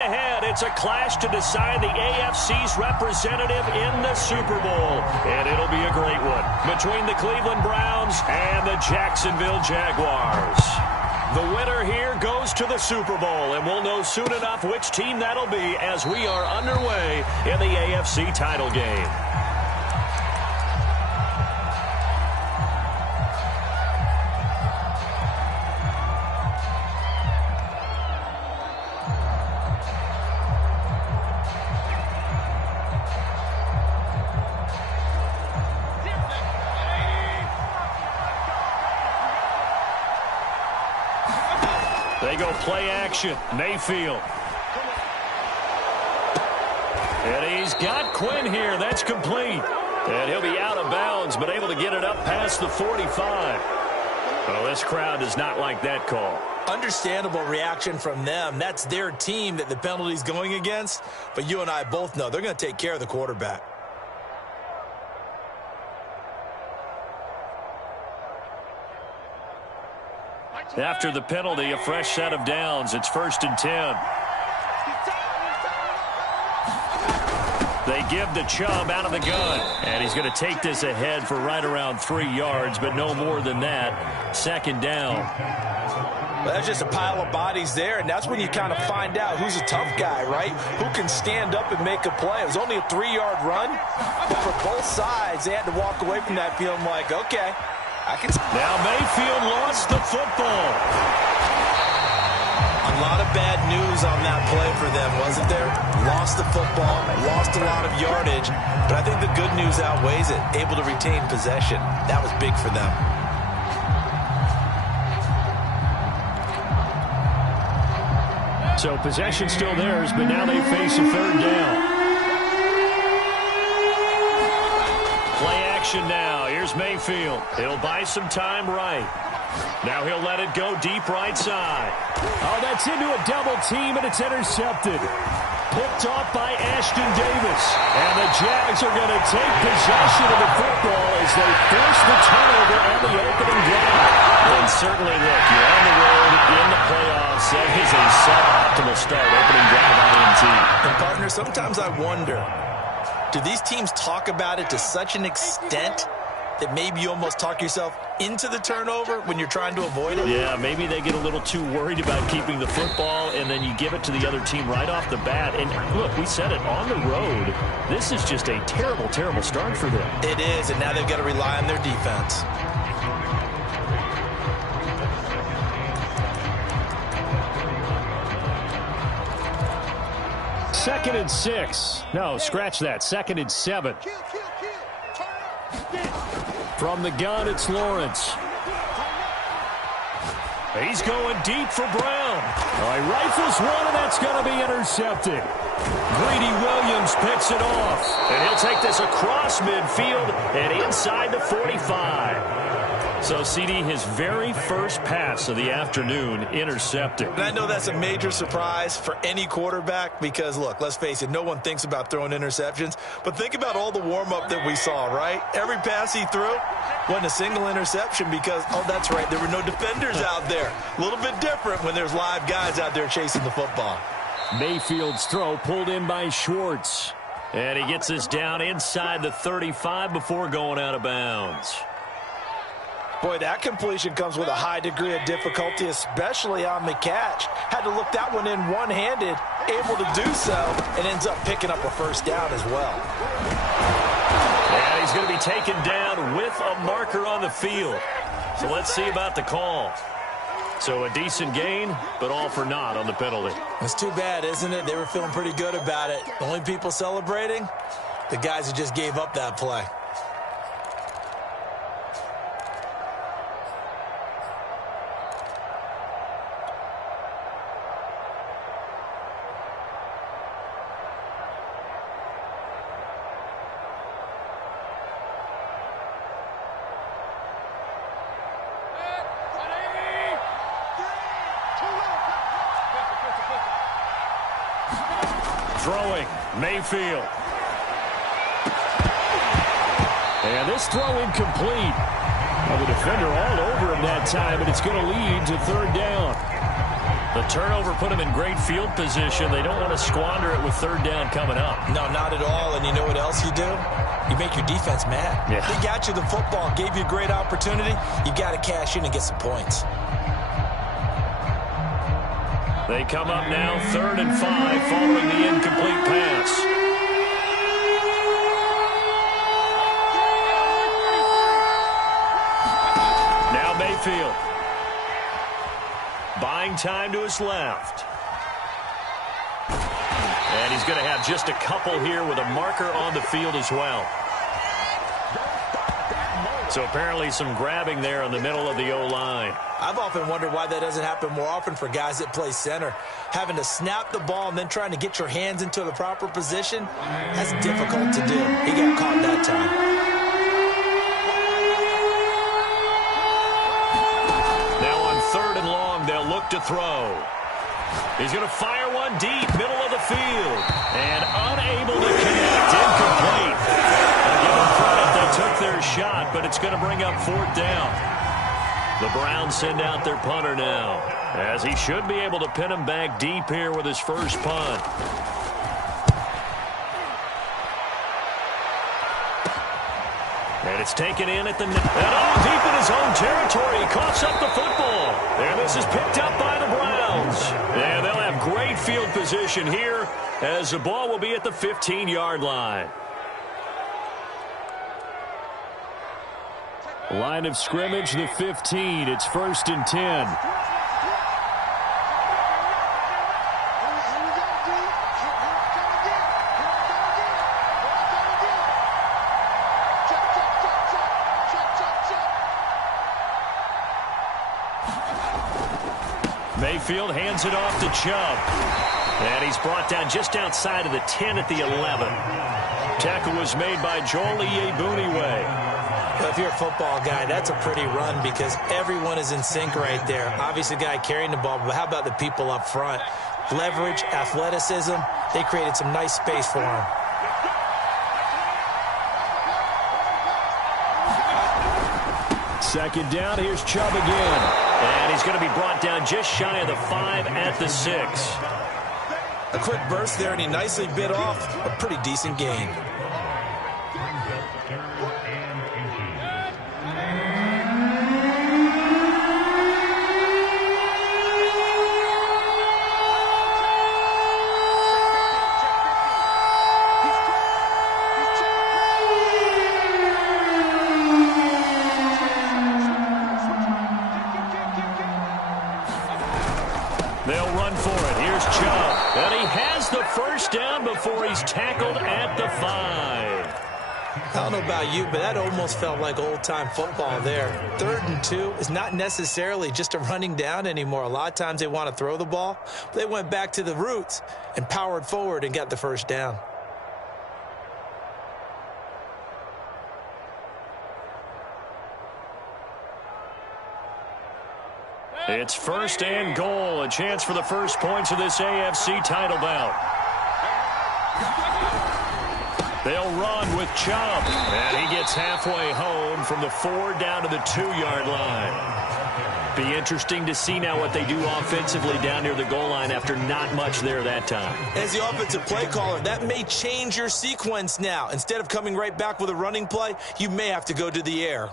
Ahead, it's a clash to decide the AFC's representative in the Super Bowl. And it'll be a great one between the Cleveland Browns and the Jacksonville Jaguars. The winner here goes to the Super Bowl, and we'll know soon enough which team that'll be as we are underway in the AFC title game. They go play action. Mayfield. And he's got Quinn here. That's complete. And he'll be out of bounds, but able to get it up past the 45. Well, this crowd does not like that call. Understandable reaction from them. That's their team that the penalty's going against. But you and I both know they're going to take care of the quarterback. After the penalty, a fresh set of downs. It's 1st and 10. They give the Chubb out of the gun. And he's going to take this ahead for right around 3 yards, but no more than that. 2nd down. Well, that's just a pile of bodies there, and that's when you kind of find out who's a tough guy, right? Who can stand up and make a play. It was only a 3-yard run, but for both sides, they had to walk away from that feeling like, okay, now Mayfield lost the football. A lot of bad news on that play for them, wasn't there? Lost the football, lost a lot of yardage, but I think the good news outweighs it. Able to retain possession. That was big for them. So possession still theirs, but now they face a 3rd down. Play action now. Here's Mayfield. He'll buy some time right. Now he'll let it go deep right side. Oh, that's into a double team, and it's intercepted. Picked off by Ashton Davis. And the Jags are going to take possession of the football as they force the turnover on the opening drive. And certainly, look, you're on the road in the playoffs. That is a suboptimal start, opening drive INT. And partner, sometimes I wonder, do these teams talk about it to such an extent that maybe you almost talk yourself into the turnover when you're trying to avoid it? Yeah, maybe they get a little too worried about keeping the football, and then you give it to the other team right off the bat. And look, we said it, on the road, this is just a terrible, terrible start for them. It is, and now they've got to rely on their defense. Second and 6. No, scratch that. 2nd and 7. From the gun, it's Lawrence. He's going deep for Brown. He rifles one, and that's going to be intercepted. Greedy Williams picks it off. And he'll take this across midfield and inside the 45. So, CD, his very first pass of the afternoon intercepted. And I know that's a major surprise for any quarterback because, look, let's face it, no one thinks about throwing interceptions. But think about all the warm-up that we saw, right? Every pass he threw wasn't a single interception because, oh, that's right, there were no defenders out there. A little bit different when there's live guys out there chasing the football. Mayfield's throw pulled in by Schwartz. And he gets this down inside the 35 before going out of bounds. Boy, that completion comes with a high degree of difficulty, especially on the catch. Had to look that one in one-handed, able to do so, and ends up picking up a 1st down as well. And he's going to be taken down with a marker on the field. So let's see about the call. So a decent gain, but all for naught on the penalty. It's too bad, isn't it? They were feeling pretty good about it. The only people celebrating, the guys who just gave up that play. Throwing, Mayfield. And this throw incomplete. Well, the defender all over him that time, and it's going to lead to 3rd down. The turnover put them in great field position. They don't want to squander it with third down coming up. No, not at all. And you know what else you do? You make your defense mad. Yeah. They got you the football, gave you a great opportunity. You got to cash in and get some points. They come up now 3rd and 5 following the incomplete pass. Now Mayfield. Buying time to his left. And he's going to have just a couple here with a marker on the field as well. So apparently some grabbing there in the middle of the O-line. I've often wondered why that doesn't happen more often for guys that play center. Having to snap the ball and then trying to get your hands into the proper position, that's difficult to do. He got caught that time. Now on 3rd and long, they'll look to throw. He's going to fire one deep, middle of the field. And unable to connect, incomplete. I'll give them credit, they took their shot, but it's going to bring up 4th down. The Browns send out their punter now, as he should be able to pin him back deep here with his first punt. And it's taken in at the net. And deep in his own territory, he coughs up the football. And this is picked up by the Browns. And they'll have great field position here as the ball will be at the 15-yard line. Line of scrimmage, the 15. It's 1st and 10. Mayfield hands it off to Chubb. And he's brought down just outside of the 10 at the 11. Tackle was made by Joel Iyiegbuniwe. If you're a football guy, that's a pretty run because everyone is in sync right there. Obviously, the guy carrying the ball, but how about the people up front? Leverage, athleticism, they created some nice space for him. Second down, here's Chubb again. And he's going to be brought down just shy of the 5 at the 6. A quick burst there, and he nicely bit off a pretty decent gain. They'll run for it. Here's Chubb. And he has the first down before he's tackled at the 5. I don't know about you, but that almost felt like old-time football there. 3rd and 2 is not necessarily just a running down anymore. A lot of times they want to throw the ball. They went back to the roots and powered forward and got the first down. It's 1st and goal, a chance for the first points of this AFC title bout. They'll run with Chubb, and he gets halfway home from the 4 down to the 2-yard line. Be interesting to see now what they do offensively down near the goal line after not much there that time. As the offensive play caller, that may change your sequence now. Instead of coming right back with a running play, you may have to go to the air.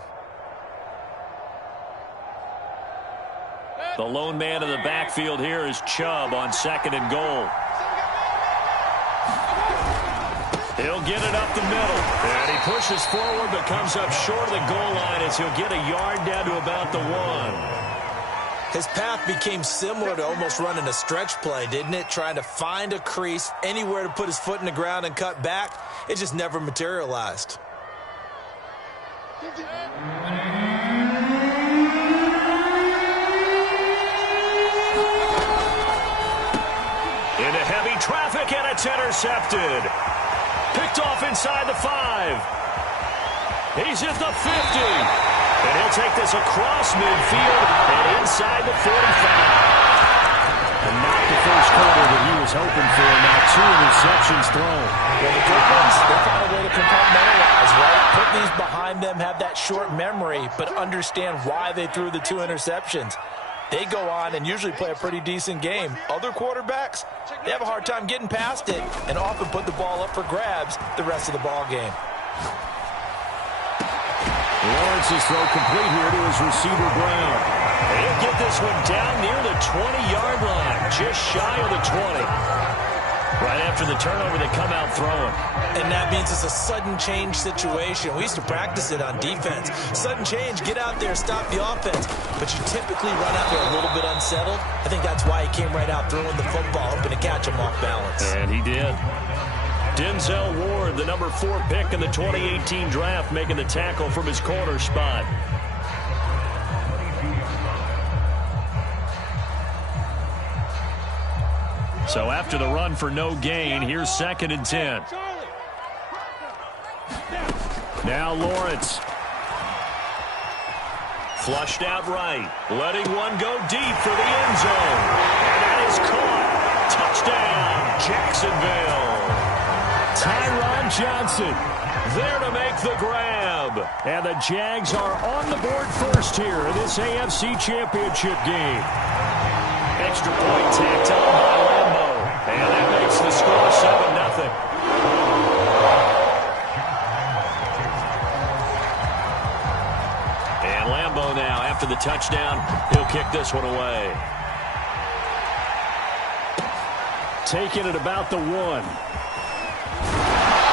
The lone man in the backfield here is Chubb on 2nd and goal. He'll get it up the middle. And he pushes forward but comes up short of the goal line as he'll get a yard down to about the 1. His path became similar to almost running a stretch play, didn't it? Trying to find a crease, anywhere to put his foot in the ground and cut back. It just never materialized. Into heavy traffic, and it's intercepted. Picked off inside the 5. He's at the 50. And he'll take this across midfield and inside the 45. And not the first quarter that he was hoping for. Now 2 interceptions thrown. Well, the good ones, they found a way to compartmentalize, right? Put these behind them, have that short memory, but understand why they threw the 2 interceptions. they go on and usually play a pretty decent game. Other quarterbacks, they have a hard time getting past it and often put the ball up for grabs the rest of the ball game. Lawrence's throw complete here to his receiver, Brown. He'll get this one down near the 20-yard line, just shy of the 20. Right after the turnover, they come out throwing. And that means it's a sudden change situation. We used to practice it on defense. Sudden change, get out there, stop the offense. But you typically run out there a little bit unsettled. I think that's why he came right out throwing the football, hoping to catch him off balance. And he did. Denzel Ward, the number 4 pick in the 2018 draft, making the tackle from his corner spot. So after the run for no gain, here's 2nd and 10. Now Lawrence. Flushed out right. Letting one go deep for the end zone. And that is caught. Touchdown, Jacksonville. Tyron Johnson there to make the grab. And the Jags are on the board first here in this AFC Championship game. Extra point tacked on by Lambeau. And that makes the score 7-0. And Lambeau now, after the touchdown, he'll kick this one away. Taking it about the 1.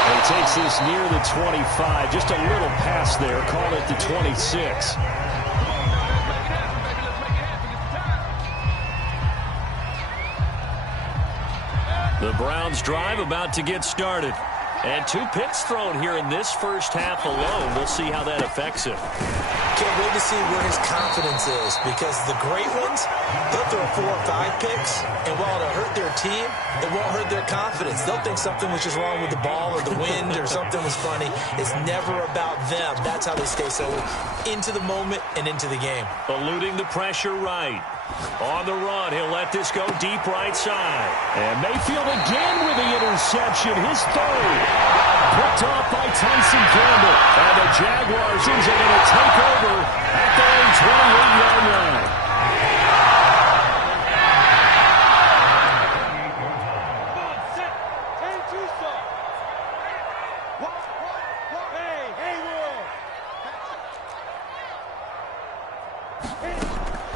And he takes this near the 25. Just a little pass there. Call it the 26. The Browns drive about to get started. And 2 picks thrown here in this first half alone. We'll see how that affects him. Can't wait to see where his confidence is, because the great ones, they'll throw 4 or 5 picks, and while it'll hurt their team, it won't hurt their confidence. They'll think something was just wrong with the ball or the wind or something was funny. It's never about them. That's how they stay so into the moment and into the game. Eluding the pressure right. On the run, he'll let this go deep right side. And Mayfield again with the interception, his 3rd. Picked off by Tyson Campbell. And the Jaguars are going to take over at their own 28-yard line.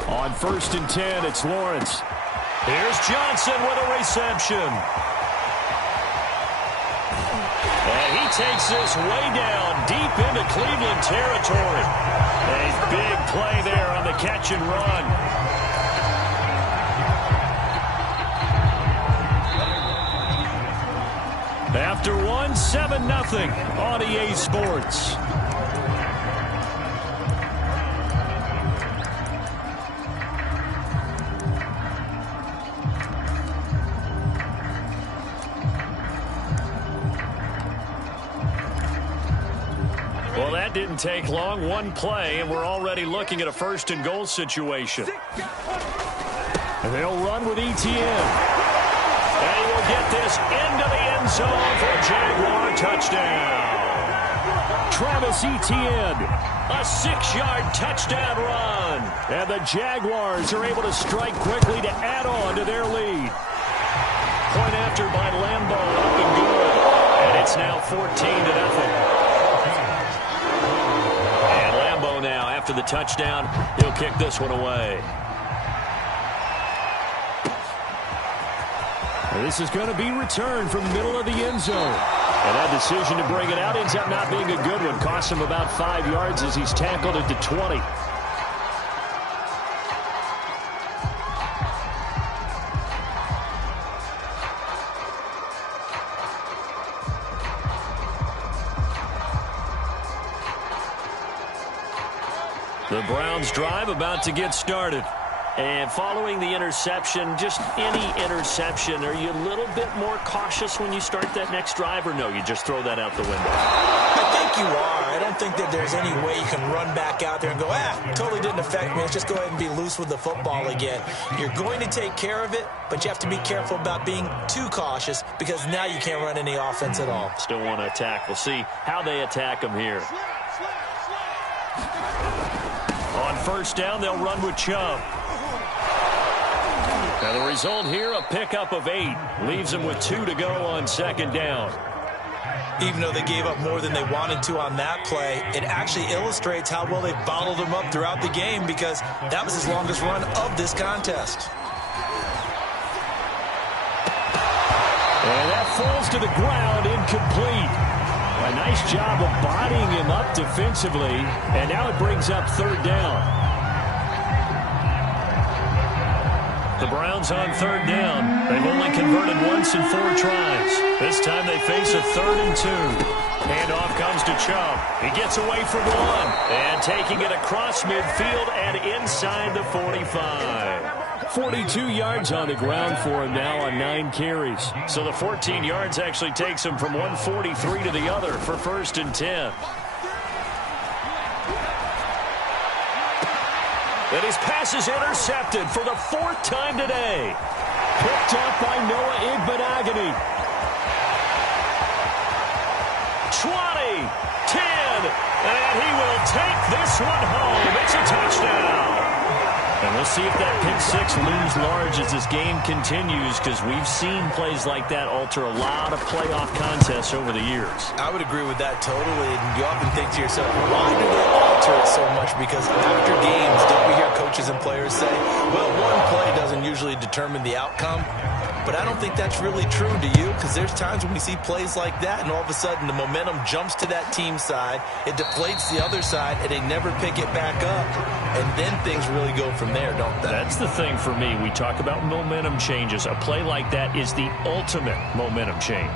On 1st and 10, it's Lawrence. Here's Johnson with a reception. And he takes this way down deep into Cleveland territory. A big play there on the catch and run. After 1, 7-0 on EA Sports. Well, that didn't take long. 1 play, and we're already looking at a 1st and goal situation. And they'll run with Etienne. And he will get this into the end zone for a Jaguar touchdown. Travis Etienne, a 6-yard touchdown run. And the Jaguars are able to strike quickly to add on to their lead. Point after by Lambeau, up and good. And it's now 14-0. Now, after the touchdown, he'll kick this one away. This is going to be returned from the middle of the end zone. And that decision to bring it out ends up not being a good one. Costs him about 5 yards as he's tackled at the 20. The Browns drive about to get started. And following the interception, just any interception, are you a little bit more cautious when you start that next drive, or no, you just throw that out the window? I think you are. I don't think that there's any way you can run back out there and go, totally didn't affect me. Let's just go ahead and be loose with the football again. You're going to take care of it, but you have to be careful about being too cautious, because now you can't run any offense at all. Still want to attack. We'll see how they attack them here. On 1st down, they'll run with Chubb. And the result here, a pickup of 8. Leaves them with 2 to go on 2nd down. Even though they gave up more than they wanted to on that play, it actually illustrates how well they bottled them up throughout the game, because that was his longest run of this contest. And that falls to the ground, incomplete. A nice job of bodying him up defensively, and now it brings up 3rd down. The Browns on 3rd down. They've only converted once in 4 tries. This time they face a 3rd and 2. Handoff comes to Chubb. He gets away from 1. And taking it across midfield and inside the 45. 42 yards on the ground for him now on 9 carries. So the 14 yards actually takes him from 143 to the other for 1st and 10. And his pass is intercepted for the 4th time today. Picked up by Noah Igbinoghene. 20, 10, and he will take this one home. It's a touchdown. And we'll see if that pick 6 looms large as this game continues, because we've seen plays like that alter a lot of playoff contests over the years. I would agree with that totally. And you often think to yourself, why do they alter it so much? Because after games, don't we hear coaches and players say, well, one play doesn't usually determine the outcome? But I don't think that's really true, do you? Because there's times when we see plays like that, and all of a sudden the momentum jumps to that team side, it deflates the other side, and they never pick it back up. And then things really go from there, don't they? That's the thing for me. We talk about momentum changes. A play like that is the ultimate momentum change.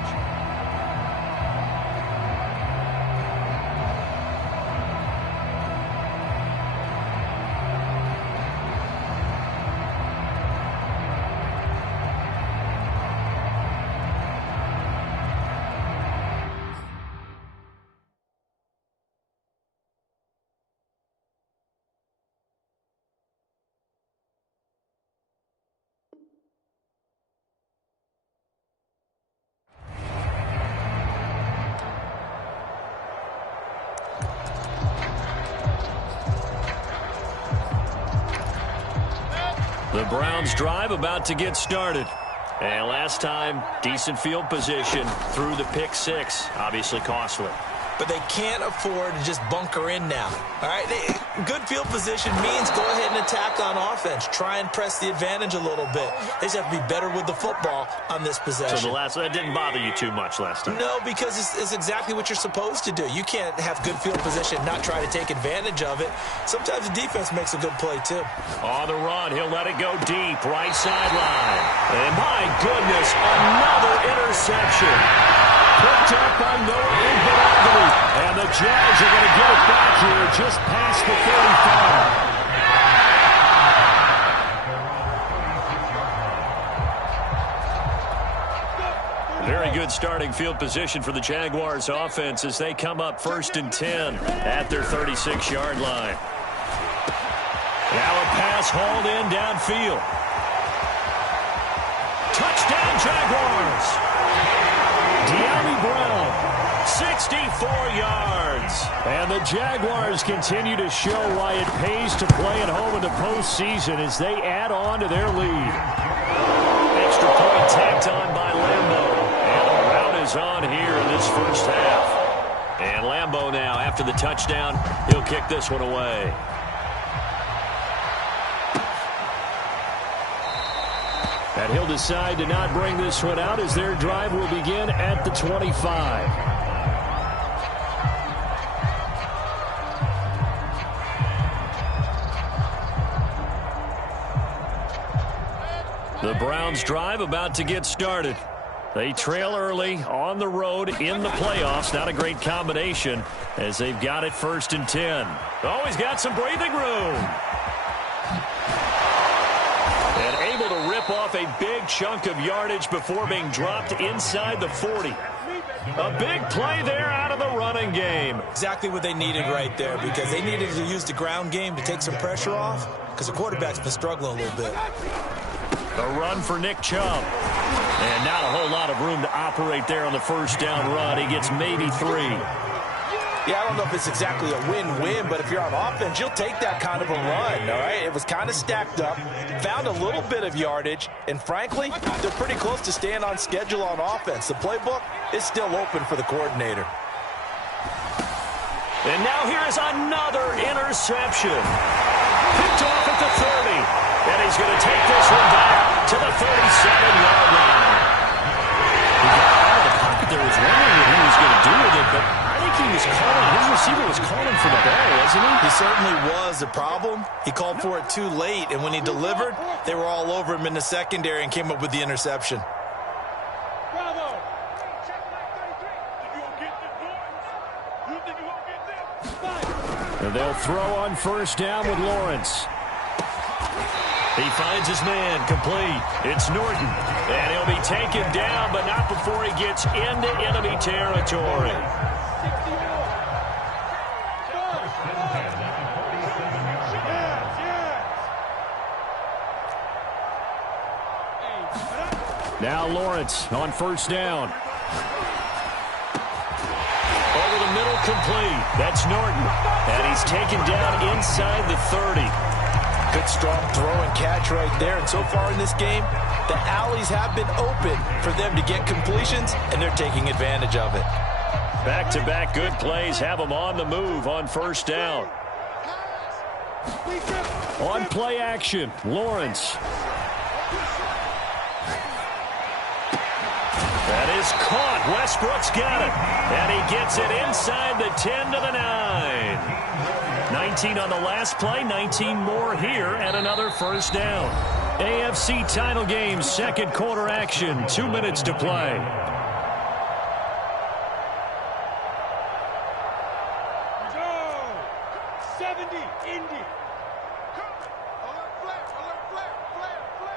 The Browns drive about to get started. And last time, decent field position through the pick 6. Obviously costly. But they can't afford to just bunker in now. All right, good field position means go ahead and attack on offense. Try and press the advantage a little bit. They just have to be better with the football on this possession. So that didn't bother you too much last time? No, because it's exactly what you're supposed to do. You can't have good field position and not try to take advantage of it. Sometimes the defense makes a good play, too. On the run, he'll let it go deep, right sideline. And my goodness, another interception. Picked up by Noah Igbinoghene. And the Jags are going to get it back here just past the 35. Very good starting field position for the Jaguars offense as they come up 1st and 10 at their 36-yard line. Now a pass hauled in downfield. Touchdown Jaguars. De'Ami Brown, 64 yards. And the Jaguars continue to show why it pays to play at home in the postseason as they add on to their lead. Extra point tacked on by Lambeau. And the rout is on here in this first half. And Lambeau now, after the touchdown, he'll kick this one away. And he'll decide to not bring this one out as their drive will begin at the 25. The Browns drive about to get started. They trail early on the road in the playoffs. Not a great combination as they've got it 1st and 10. Always got some breathing room. And able to rip off a big chunk of yardage before being dropped inside the 40. A big play there out of the running game. Exactly what they needed right there, because they needed to use the ground game to take some pressure off, because the quarterback's been struggling a little bit. A run for Nick Chubb. And not a whole lot of room to operate there on the 1st down run. He gets maybe 3. Yeah, I don't know if it's exactly a win-win, but if you're on offense, you'll take that kind of a run, all right? It was kind of stacked up, found a little bit of yardage, and frankly, they're pretty close to staying on schedule on offense. The playbook is still open for the coordinator. And now here is another interception. Picked off at the 30. And he's going to take this one back to the 37-yard line. He got out of the pocket there, was wondering what he was going to do with it, but I think he was calling, his receiver was calling for the ball, wasn't he? He certainly was. The problem, he called for it too late, and when he delivered, they were all over him in the secondary and came up with the interception. And they'll throw on first down with Lawrence. He finds his man, complete. It's Norton. And he'll be taken down, but not before he gets into enemy territory. Now Lawrence on first down. Over the middle, complete. That's Norton. And he's taken down inside the 30. Good strong throw and catch right there. And so far in this game, the alleys have been open for them to get completions, and they're taking advantage of it. Back-to-back good plays have them on the move on first down. On play action, Lawrence. That is caught. Westbrook's got it. And he gets it inside the 10 to the 9. 19 on the last play, 19 more here, and another first down. AFC title game, second quarter action, 2 minutes to play. Go! 70, Indy.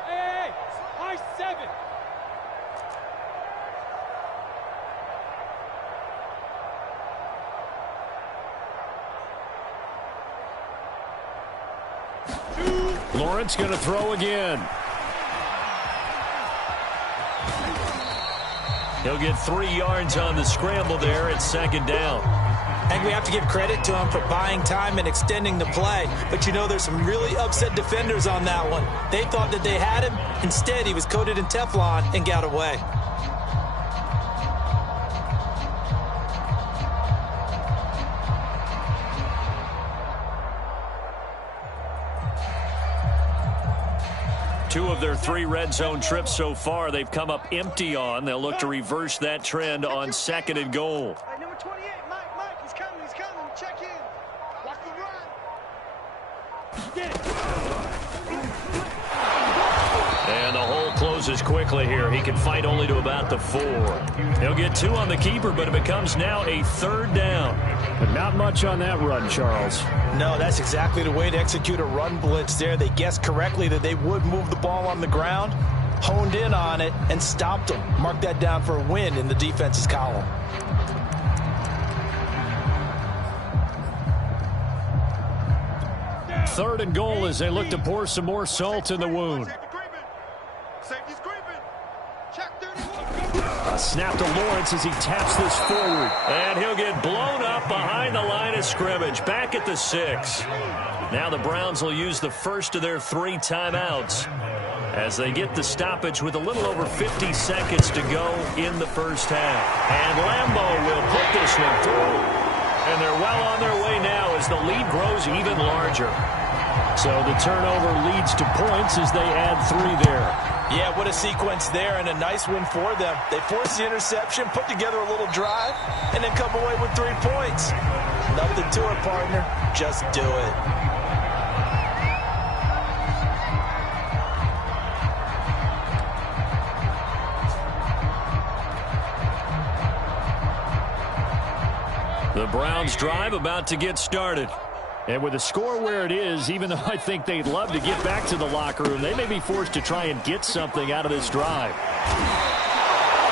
Hey, high 7. Lawrence going to throw again. He'll get 3 yards on the scramble there at second down. I think we have to give credit to him for buying time and extending the play. But, you know, there's some really upset defenders on that one. They thought that they had him. Instead, he was coated in Teflon and got away. Two of their 3 red zone trips so far, they've come up empty on. They'll look to reverse that trend on second and goal. Hey, number 28, Mike, he's coming. Check in. Watch the run. Get it. And the hole closes quickly here. He can fight only to about the 4. He'll get 2 on the keeper, but it becomes now a third down. But not much on that run, Charles. No, that's exactly the way to execute a run blitz there. They guessed correctly that they would move the ball on the ground, honed in on it, and stopped them. Mark that down for a win in the defense's column. Third and goal as they look to pour some more salt in the wound. Safety's creeping. Check 31. A snap to Lawrence as he taps this forward. And he'll get blown up behind the line of scrimmage. Back at the 6. Now the Browns will use the first of their 3 timeouts as they get the stoppage with a little over 50 seconds to go in the first half. And Lambeau will put this one through. And they're well on their way now as the lead grows even larger. So the turnover leads to points as they add 3 there. Yeah, what a sequence there, and a nice win for them. They forced the interception, put together a little drive, and then come away with 3 points. Nothing to it, partner. Just do it. The Browns drive about to get started. And with the score where it is, even though I think they'd love to get back to the locker room, they may be forced to try and get something out of this drive.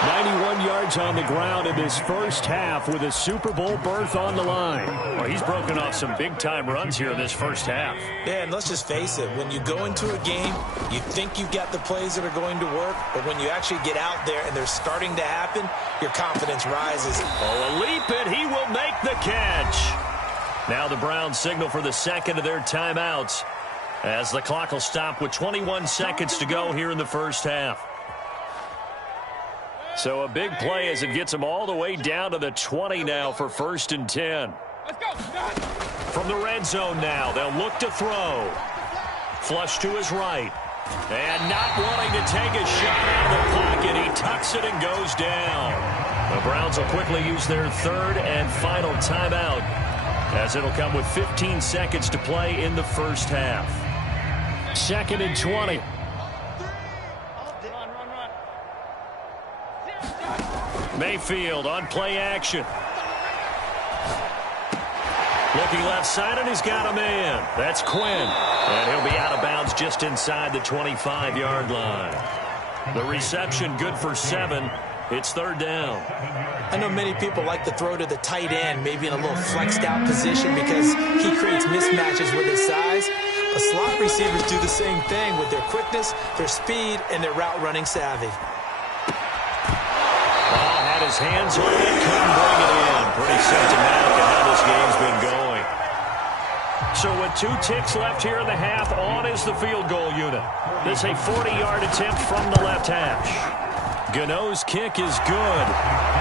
91 yards on the ground in this first half with a Super Bowl berth on the line. Well, he's broken off some big-time runs here in this first half. Yeah, and let's just face it. When you go into a game, you think you've got the plays that are going to work, but when you actually get out there and they're starting to happen, your confidence rises. Oh, a leap, and he will make the catch. Now the Browns signal for the second of their timeouts as the clock will stop with 21 seconds to go here in the first half. So a big play as it gets them all the way down to the 20 now for 1st and 10. Let's go. From the red zone now, they'll look to throw. Flush to his right. And not wanting to take a shot out of the pocket, he tucks it and goes down. The Browns will quickly use their third and final timeout as it'll come with 15 seconds to play in the first half. 2nd and 20. Mayfield on play action. Looking left side, and he's got a man. That's Quinn. And he'll be out of bounds just inside the 25-yard line. The reception good for 7. It's 3rd down. I know many people like to throw to the tight end, maybe in a little flexed out position because he creates mismatches with his size. But slot receivers do the same thing with their quickness, their speed, and their route running savvy. His hands on it, couldn't bring it in. Pretty symptomatic of how this game's been going. So with 2 ticks left here in the half, on is the field goal unit. This is a 40-yard attempt from the left hash. Gano's kick is good,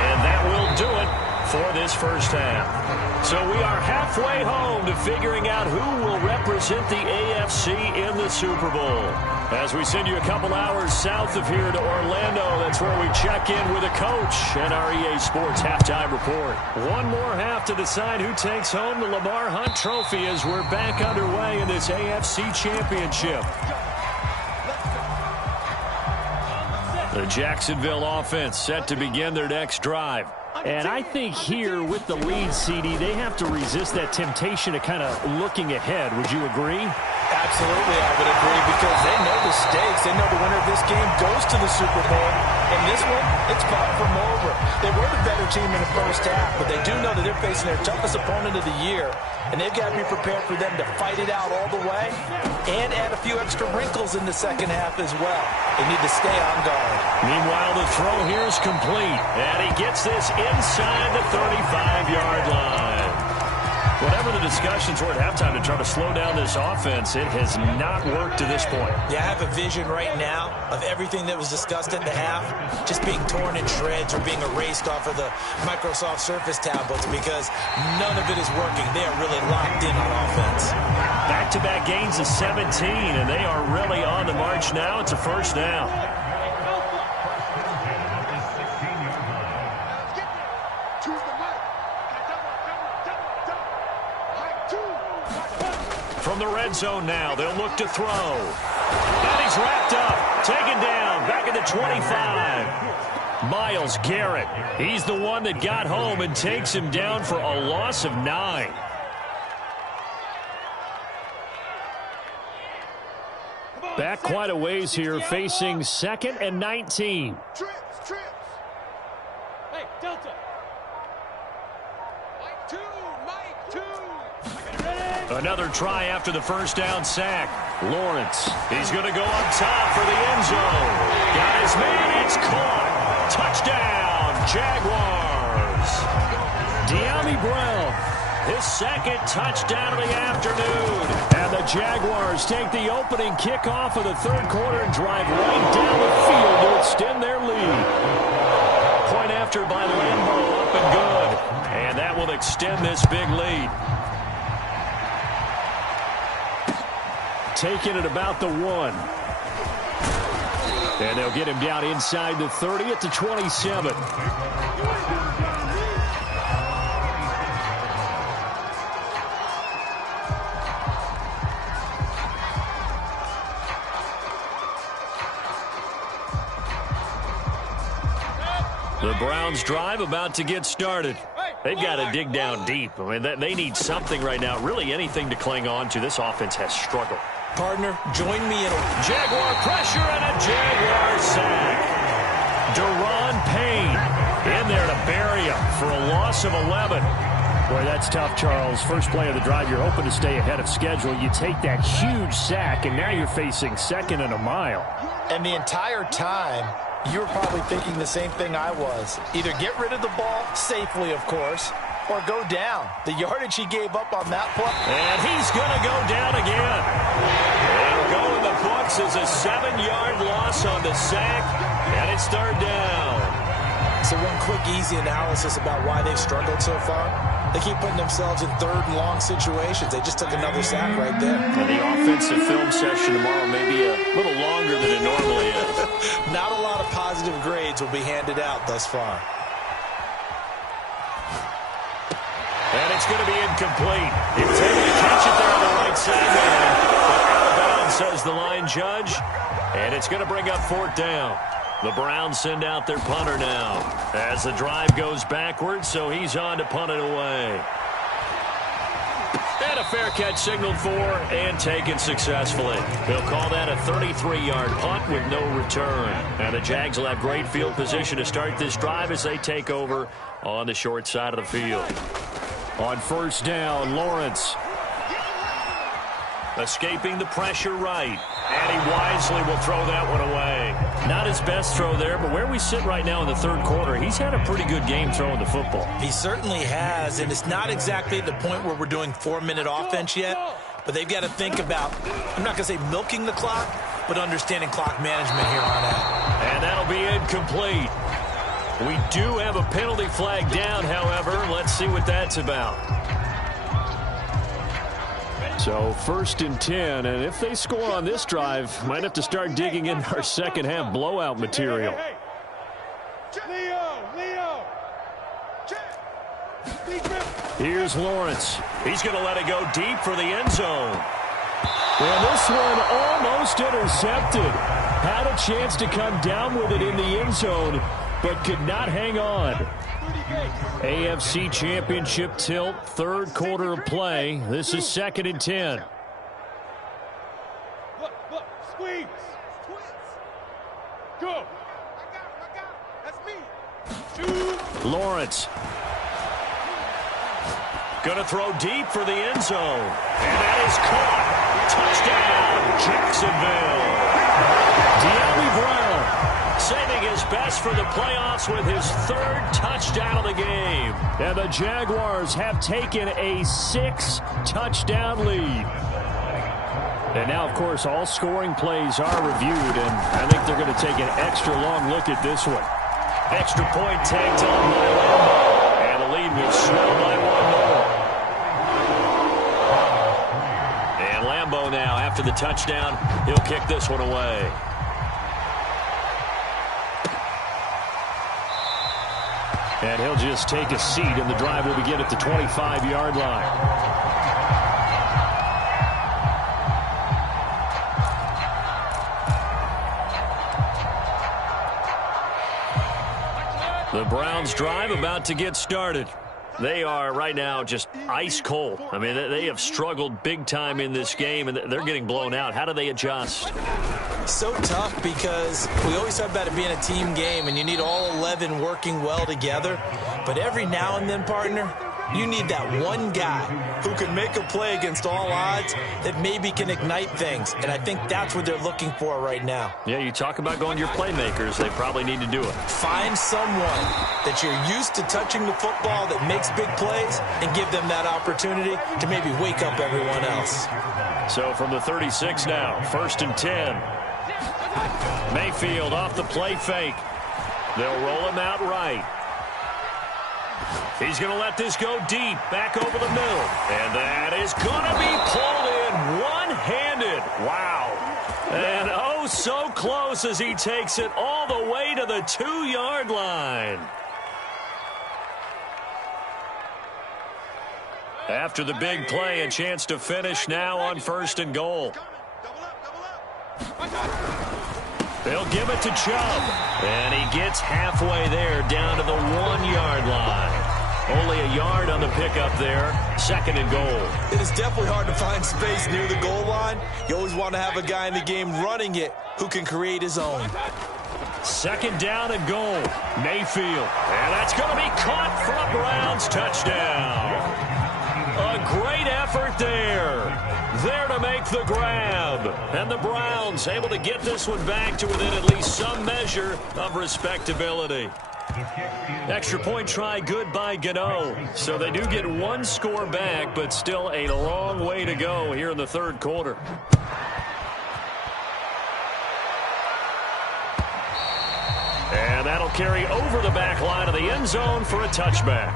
and that will do it for this first half. So we are halfway home to figuring out who will represent the AFC in the Super Bowl. As we send you a couple hours south of here to Orlando, that's where we check in with a coach and our EA Sports Halftime Report. One more half to decide who takes home the Lamar Hunt Trophy as we're back underway in this AFC Championship. The Jacksonville offense set to begin their next drive. And I think here with the lead, CD, they have to resist that temptation of kind of looking ahead. Would you agree? Absolutely, I would agree, because they know the stakes. They know the winner of this game goes to the Super Bowl. And this one, it's far from over. They were the better team in the first half, but they do know that they're facing their toughest opponent of the year. And they've got to be prepared for them to fight it out all the way and add a few extra wrinkles in the second half as well. They need to stay on guard. Meanwhile, the throw here is complete. And he gets this inside the 35-yard line. Whatever the discussions were at halftime to try to slow down this offense, it has not worked to this point. Yeah, I have a vision right now of everything that was discussed at the half just being torn in shreds or being erased off of the Microsoft Surface tablets because none of it is working. They are really locked in on offense. Back-to-back gains of 17, and they are really on the march now. It's a first down. From the red zone now, they'll look to throw. And he's wrapped up, taken down, back at the 25. Myles Garrett, he's the one that got home and takes him down for a loss of 9. Back quite a ways here, facing 2nd and 19. Trips. Hey, Delta. Mike 2. Another try after the first down sack. Lawrence, he's going to go up top for the end zone. Got his man, it's caught. Touchdown, Jaguars. De'Ami Brown, his 2nd touchdown of the afternoon. And the Jaguars take the opening kickoff of the 3rd quarter and drive right down the field to extend their lead. Point after by Lambeau, up and good. And that will extend this big lead. Taking it about the 1. And they'll get him down inside the 30 at the 27. The Browns drive about to get started. They've got to dig down deep. I mean, they need something right now, really anything to cling on to. This offense has struggled. Partner, join me in a Jaguar pressure and a Jaguar sack. Daron Payne loss of 11. Boy, that's tough, Charles. First play of the drive, you're hoping to stay ahead of schedule. You take that huge sack, and now you're facing second and a mile. And the entire time, you were probably thinking the same thing I was. Either get rid of the ball, safely, of course, or go down. The yardage he gave up on that play. And he's going to go down again. It'll go in the books as a 7-yard loss on the sack, and it's third down. So one quick, easy analysis about why they've struggled so far. They keep putting themselves in third and long situations. They just took another sack right there. And the offensive film session tomorrow may be a little longer than it normally is. Not a lot of positive grades will be handed out thus far. And it's going to be incomplete. He was able to catch it there on the right sideline. But out of bounds, says the line judge. And it's going to bring up fourth down. The Browns send out their punter now as the drive goes backwards, so he's on to punt it away. And a fair catch signaled for and taken successfully. They'll call that a 33-yard punt with no return. And the Jags will have great field position to start this drive as they take over on the short side of the field. On first down, Lawrence. Escaping the pressure right. And he wisely will throw that one away. Not his best throw there, but where we sit right now in the third quarter, he's had a pretty good game throwing the football. He certainly has, and it's not exactly the point where we're doing 4-minute offense yet, but they've got to think about, I'm not going to say milking the clock, but understanding clock management here on out. And that'll be incomplete. We do have a penalty flag down, however. Let's see what that's about. So first and 10, and if they score on this drive, might have to start digging in our second half blowout material. Leo. Here's Lawrence. He's going to let it go deep for the end zone. And this one almost intercepted. Had a chance to come down with it in the end zone, but could not hang on. AFC Championship tilt, third quarter of play. This is second and 10. Look, squeeze. Go. I got. That's me. Shoot. Lawrence. Going to throw deep for the end zone. And that is caught. Touchdown, Jacksonville. De'Ami Brown saving his best for the playoffs with his third touchdown of the game. And the Jaguars have taken a 6-touchdown lead. And now, of course, all scoring plays are reviewed, and I think they're going to take an extra long look at this one. Extra point tagged on by Lambeau. And the lead will swell by one more. And Lambeau now, after the touchdown, he'll kick this one away. And he'll just take a seat, and the drive will begin at the 25-yard line. The Browns drive about to get started. They are right now just ice cold. I mean, they have struggled big time in this game, and they're getting blown out. How do they adjust? So tough because we always talk about it being a team game, and you need all 11 working well together. But every now and then, partner, you need that one guy who can make a play against all odds that maybe can ignite things. And I think that's what they're looking for right now. Yeah, you talk about going to your playmakers. They probably need to do it. Find someone that you're used to touching the football that makes big plays and give them that opportunity to maybe wake up everyone else. So from the 36 now, first and 10. Mayfield off the play fake. They'll roll him out right. He's going to let this go deep, back over the middle. And that is going to be pulled in one-handed. Wow. And oh, so close as he takes it all the way to the 2-yard line. After the big play, a chance to finish now on first and goal. They'll give it to Chubb. And he gets halfway there down to the 1-yard line. Only a yard on the pickup there. Second and goal. It is definitely hard to find space near the goal line. You always want to have a guy in the game running it who can create his own. Second down and goal. Mayfield. And that's going to be caught for a Browns touchdown. A great effort there. There to make the grab. And the Browns able to get this one back to within at least some measure of respectability. Extra point try good by Gano. So they do get one score back, but still a long way to go here in the third quarter. And that'll carry over the back line of the end zone for a touchback.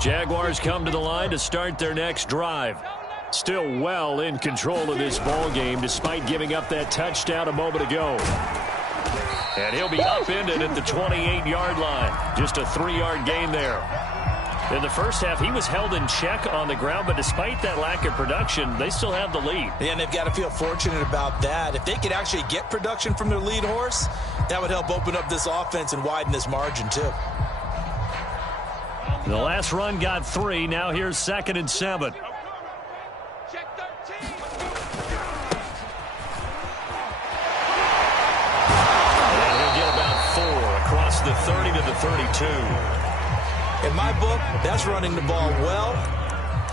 Jaguars come to the line to start their next drive. Still well in control of this ball game despite giving up that touchdown a moment ago. And he'll be upended at the 28-yard line. Just a 3-yard gain there. In the first half, he was held in check on the ground, but despite that lack of production, they still have the lead. Yeah, and they've got to feel fortunate about that. If they could actually get production from their lead horse, that would help open up this offense and widen this margin too. The last run got 3. Now here's 2nd and 7. Check 13. And he'll get about 4 across the 30 to the 32. In my book, that's running the ball well,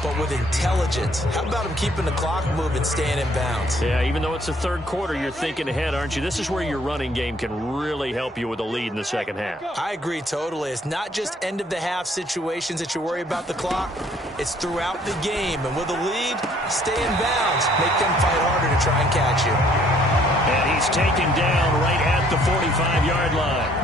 but with intelligence. How about him keeping the clock moving, staying in bounds? Yeah, even though it's the third quarter, you're thinking ahead, aren't you? This is where your running game can really help you with a lead in the second half. I agree totally. It's not just end-of-the-half situations that you worry about the clock. It's throughout the game. And with a lead, stay in bounds. Make them fight harder to try and catch you. And he's taken down right at the 45-yard line.